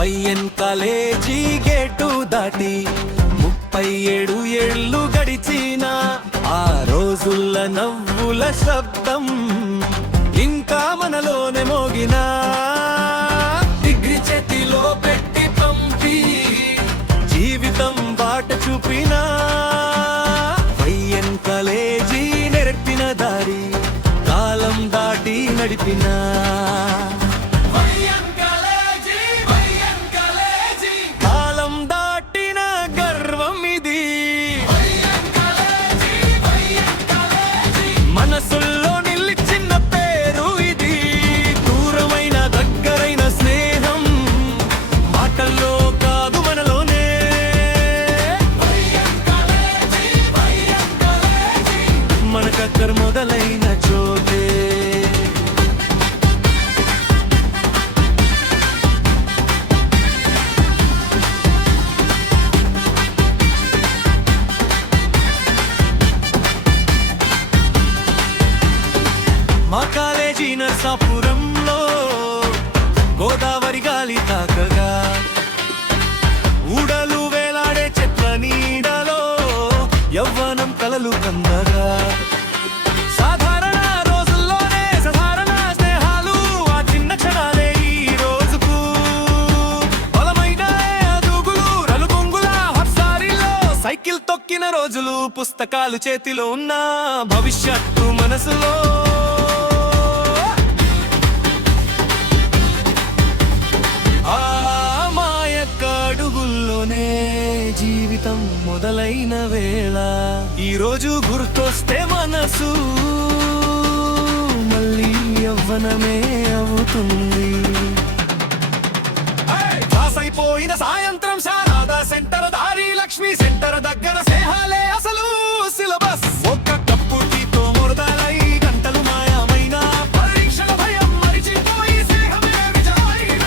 YN college gate దాటి 37 ఏళ్ళు గడిచిన ఆ రోజుల నవ్వుల శబ్దం ఇంకా మనలోనే మోగినా డిగ్రీ చేతిలో పెట్టి పంపి జీవితం బాట చూపినా వైఎన్ కాలేజీ నేర్పిన దారి కాలం దాటి నడిపినా మనసుల్లో నిలిచిన పేరు ఇది దూరమైన దగ్గరైన స్నేహం మాటల్లో కాదు మనలోనే మనకక్కర మొదలైన చోటే మా కాలేజీ నర్సాపురంలో గోదావరి గాలి తాకగా ఊడలు వేలాడే చెట్ల నీడలో యవ్వనం కలలు కందగా సాధారణ రోజుల్లోనే సాధారణ స్నేహాలు ఆ చిన్న క్షణాలే ఈ రోజుకు బలమైన అదుగులు రలుగొంగుల హర్సారిలో సైకిల్ తొక్కిన రోజులు పుస్తకాలు చేతిలో ఉన్న భవిష్యత్తు మనసులో జీవితం మొదలైన వేళ ఈ రోజు గుర్తొస్తే మనసు మళ్ళీ యవ్వనమే అవుతుంది. అయిపోయిన సాయంత్రం శారదా సెంటర్ దారి లక్ష్మి సెంటర్ దగ్గర స్నేహాలే అసలు సిలబస్ ఒక్క కప్పు టీతో మొదలై గంటలు మాయమైన పరీక్షల భయం మరిచిపోయి స్నేహమే విజయమైన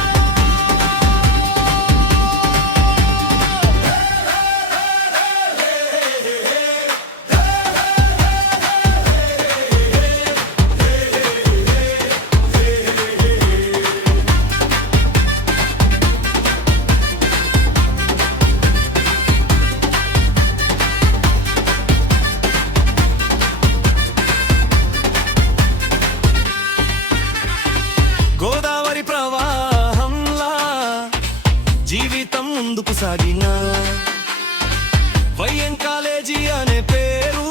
గోదావరి ప్రవాహంలా జీవితం ముందుకు సాగిన వైఎన్ కాలేజీ అనే పేరు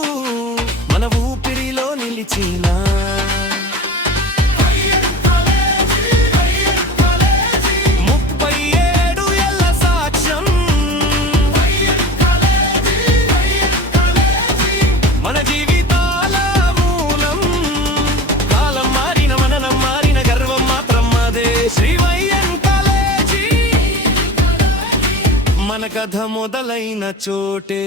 మన ఊపిరిలో నిలిచిన 37 ఏళ్ల సాక్ష్యం మన జీవితాల మూలం కాలం మారిన మననం మారిన గర్వం మాత్రం అదే శ్రీ వైఎన్ కాలేజీ మన కథ మొదలైన చోటే.